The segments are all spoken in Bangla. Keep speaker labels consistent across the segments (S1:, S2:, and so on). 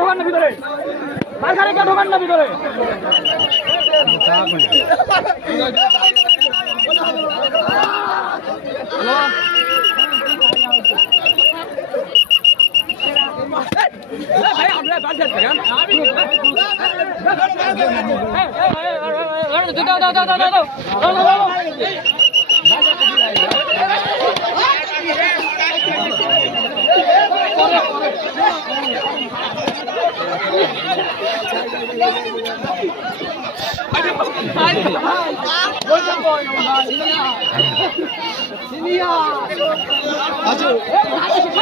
S1: ঢোকান না ভিতরে বাড়ি কে ঢোকান না ভিতরে দাও দাও দাও দাও দাও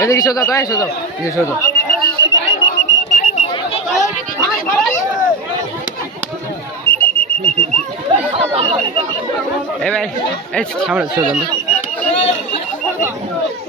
S2: এদিকে সোজা তো সোজা এদিকে সোজা ভাই এই সামনে সোজা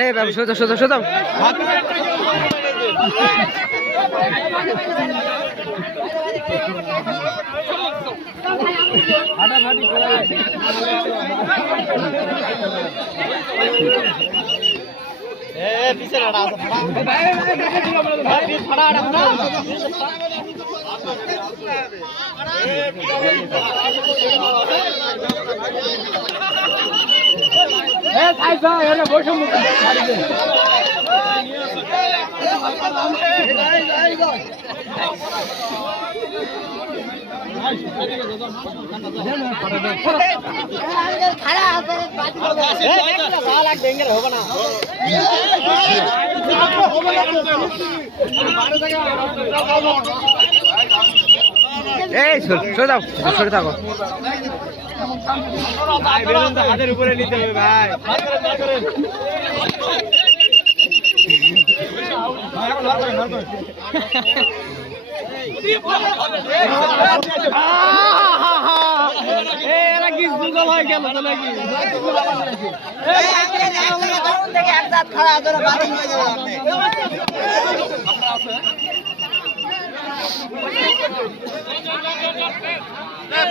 S2: এই বাবু সোজা সোজা সোজা। এই সোজা সরে থাকো।
S1: হাতের উপরে নিতে হবে ভাই এরা হয়ে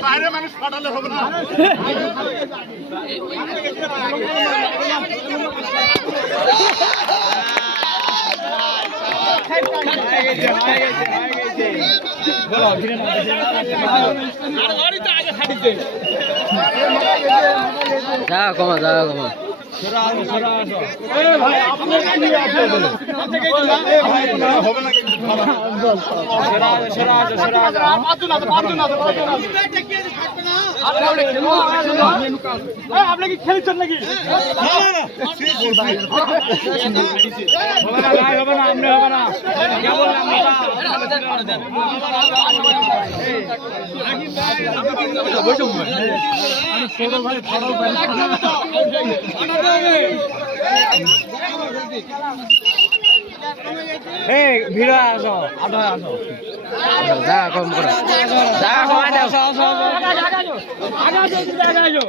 S3: বাইরে মানুষ পাঠালে হবে না।
S2: যা কমা যা কমা।
S1: আপনি কি খেলছেন নাকি? ভিড় আসো আটো আসো
S2: কম করো জায়গা কমাই দাও
S1: বাইরে হোক হয়েছে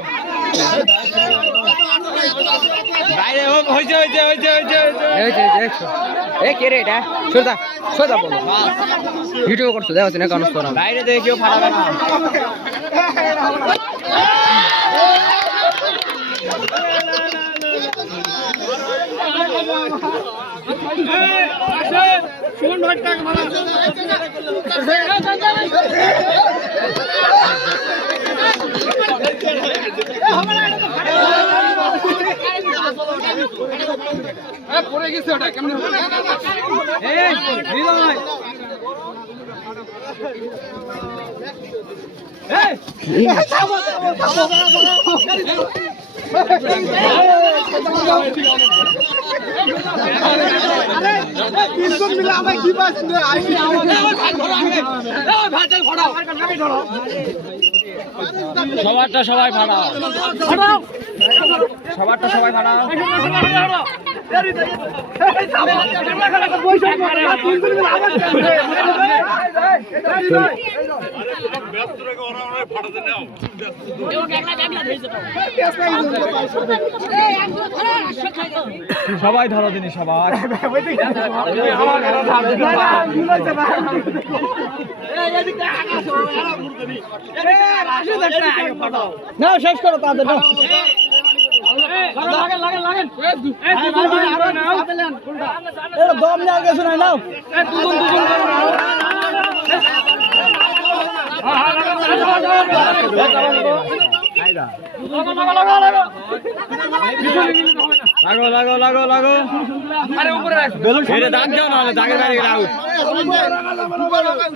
S1: হয়েছে হয়েছে হয়েছে হয়েছে
S2: এই যে এই যে, এই কে রে এটা সোজা সোজা বলো ভিডিও করছ দেখো না কারণ তোরা
S1: বাইরে দেখে কেউ ফাটাবে না সুমন ভাই টাকা
S2: তিনজন মিলে আমায় কি পাচ্ছেন
S1: সবারটা সবাই ভাড়া। সবারটা সবাই ভাড়া। সবাই ধরো দিনি সবাই।
S2: না শেষ করো তাদের দম নেওয়া গেছে না নাও
S1: লাগো লাগো লাগো লাগো ছেড়ে দাগ দাও নাহলে দাগের বাইরে গেলে আউট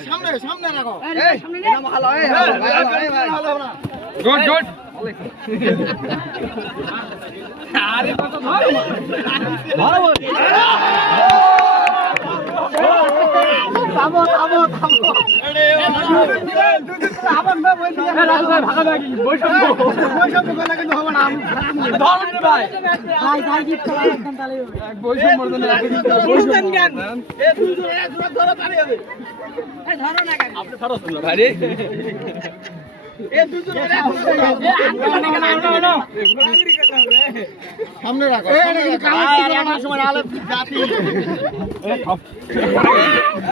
S2: সামনে সামনে রাখো
S1: গুড গুড ভাই
S2: সামনে রাখো সময় আলো জাতি?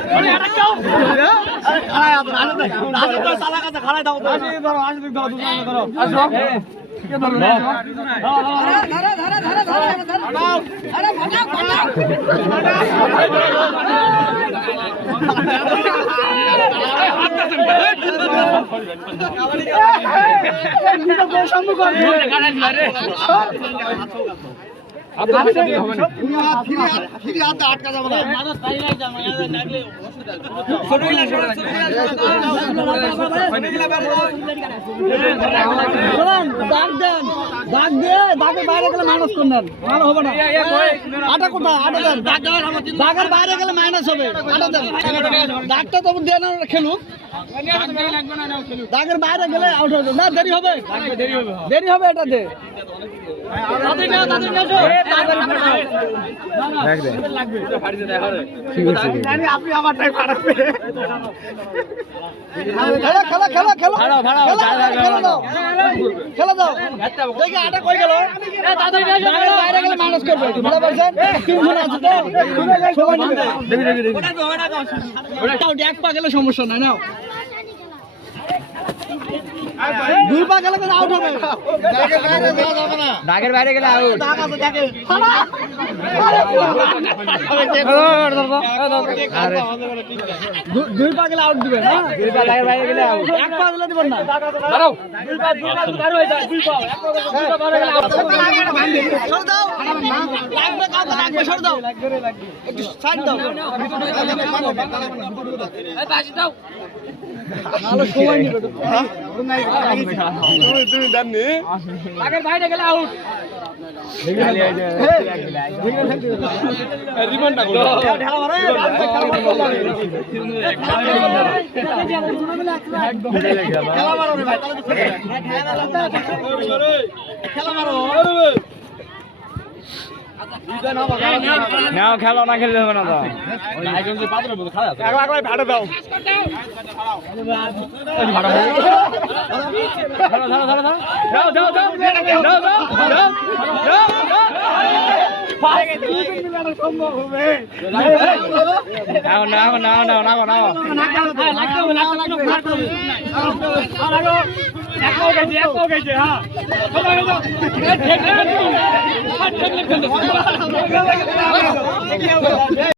S2: ফিরি হাতে আটকা যাবে না শোনান, দাগ দেন দাগ দিয়ে দাগের বাইরে গেলে মাইনাস করবেন আর হবে না। আটা কোথায়? আটা দেন। দাগের বাইরে গেলে মাইনাস হবে। আটা দেন। দাগটা তো দিয়ে না খেলুক। দাগের বাইরে গেলে আউট হবে না দেরি হবে। দেরি হবে এটাতে আপনি পাঠাবে খেলা খেলা খেলা। খেলা খেলা,
S1: খেলা,
S2: খেলা দাও খেলা দাও দেখি আটা কই গেল বাইরে গেলে মাইনাস করবে বুঝতে পারছেন তিনজন আছে তো সবাই এক পা গেলে সমস্যা নাই নাও দুই পা গেলে কিন্তু আউট হবে।
S1: দাগের বাইরে গেলে আউট
S2: দুই পা গেলে আউট দিবেন হ্যাঁ?
S1: দুই পা দাগের বাইরে গেলে আউট
S2: এক পা গেলে দিবেন না।
S1: দাঁড়াও।
S2: সর দাও। লাগবে কাউকে লাগবে সর দাও। একটু সাইড দাও। সময় নিবে তো।
S3: তুমি দেননি? রিমান্ডটা করো।
S2: খেলা মারো রে ভাই তাহলে তো খেলা মারো।
S1: নাও খেলো না খেললে হবে না তো।
S3: ভাড়া দাও।
S1: নাও নাও নাও নাও
S4: হ্যাঁ।